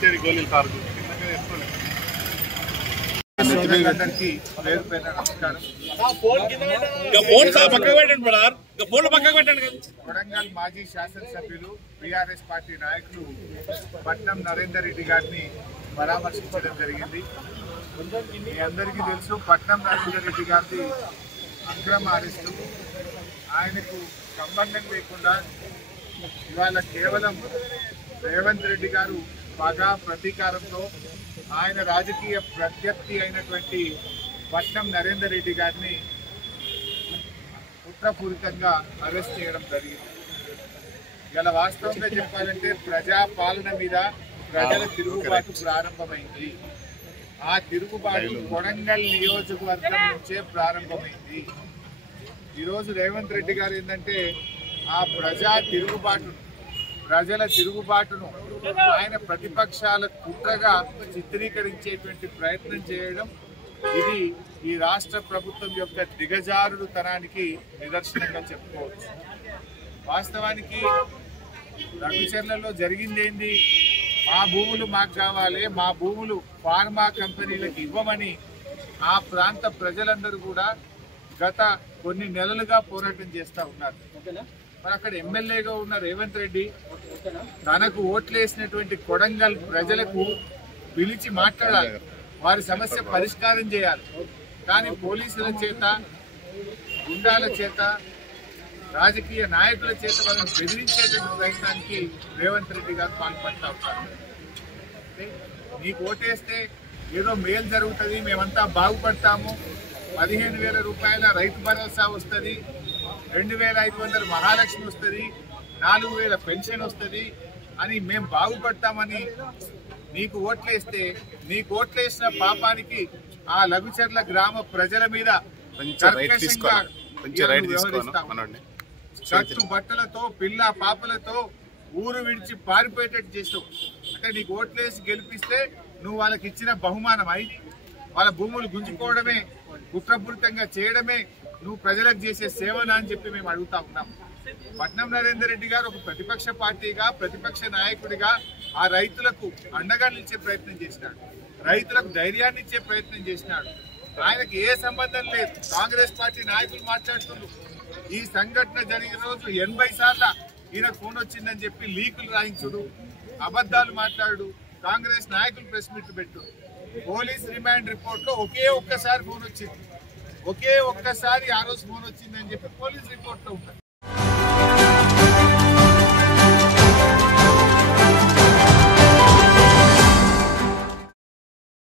ఇచ్చేది గోళీలు తారు కొడంగల్ మాజీ శాసనసభ్యులు బీఆర్ఎస్ పార్టీ నాయకులు పట్నం నరేందర్ రెడ్డి గారిని పరామర్శించడం జరిగింది. మీ అందరికీ తెలుసు, పట్నం నరేందర్ రెడ్డి గారిది అక్రమ అరెస్టు. ఆయనకు సంబంధం లేకుండా ఇవాళ కేవలం రేవంత్ రెడ్డి గారు పగ ప్రతీకారంతో ఆయన రాజకీయ ప్రత్యర్థి అయినటువంటి పట్నం నరేందర్ రెడ్డి గారిని కుట్రపూరితంగా అరెస్ట్ చేయడం జరిగింది. ఇలా వాస్తవంగా చెప్పాలంటే ప్రజాపాలన మీద ప్రజల తిరుగుబాటు ప్రారంభమైంది. ఆ తిరుగుబాటు కొడంగల్ నియోజకవర్గం నుంచే ప్రారంభమైంది. ఈరోజు రేవంత్ రెడ్డి గారు ఏంటంటే ఆ ప్రజల తిరుగుబాటును ఆయన ప్రతిపక్షాల కుట్రగా చిత్రీకరించేటువంటి ప్రయత్నం చేయడం, ఇది ఈ రాష్ట్ర ప్రభుత్వం యొక్క దిగజారుడుతనానికి నిదర్శనంగా చెప్పుకోవచ్చు. వాస్తవానికి రఘుచర్లలో జరిగిందేంది, మా భూములు మాకు కావాలి, మా భూములు ఫార్మా కంపెనీలకు ఇవ్వమని ఆ ప్రాంత ప్రజలందరూ కూడా గత కొన్ని నెలలుగా పోరాటం చేస్తూ ఉన్నారు. మరి అక్కడ ఎమ్మెల్యేగా ఉన్న రేవంత్ రెడ్డి తనకు ఓట్లేసినటువంటి కొడంగల్ ప్రజలకు పిలిచి మాట్లాడాలి, వారి సమస్య పరిష్కారం చేయాలి. కానీ పోలీసుల చేత, గుండాల చేత, రాజకీయ నాయకుల చేత వాళ్ళని బెదిరించేటువంటి ప్రయత్నానికి రేవంత్ రెడ్డి గారు పాల్పడతా ఉంటారు. నీకు ఓటేస్తే ఏదో మేలు జరుగుతుంది, మేమంతా బాగుపడతాము, 15,000 రూపాయల రైతు భరోసా వస్తుంది, 2,500 మహాలక్ష్మి వస్తుంది, 4,000 పెన్షన్ వస్తుంది అని మేము బాగుపడతామని నీకు ఓట్లేస్తే, నీకు ఓట్లేసిన పాపానికి ఆ లఘుచర్ల గ్రామ ప్రజల మీద కట్టు బట్టలతో పిల్ల పాపలతో ఊరు విడిచి పారిపోయేటట్టు చేస్తావు. అంటే నీకు ఓట్లేసి గెలిపిస్తే నువ్వు వాళ్ళకి ఇచ్చిన బహుమానం అయింది, వాళ్ళ భూములు గుంజుకోవడమే, కుట్రపూరితంగా చేయడమే నువ్వు ప్రజలకు చేసే సేవనా అని చెప్పి మేము అడుగుతా ఉన్నాం. పట్నం నరేందర్ రెడ్డి గారు ఒక ప్రతిపక్ష పార్టీగా, ప్రతిపక్ష నాయకుడిగా ఆ రైతులకు అండగా నిలిచే ప్రయత్నం చేసినాడు, రైతులకు ధైర్యాన్ని ఇచ్చే ప్రయత్నం చేసినాడు. ఆయనకు ఏ సంబంధం లేదు. కాంగ్రెస్ పార్టీ నాయకులు మాట్లాడుతున్నారు, ఈ సంఘటన జరిగిన రోజు 80 సార్లు ఈయనకు ఫోన్ వచ్చిందని చెప్పి లీకులు రాయించుడు, అబద్ధాలు మాట్లాడు, కాంగ్రెస్ నాయకులు ప్రెస్ మీట్ పెట్టు. పోలీస్ రిమాండ్ రిపోర్ట్ లో ఒకే ఒక్కసారి ఫోన్ వచ్చింది, ఒకే ఒక్కసారి ఆ రోజు ఫోన్ వచ్చిందని చెప్పి పోలీస్ రిపోర్ట్ లో ఉంటుంది.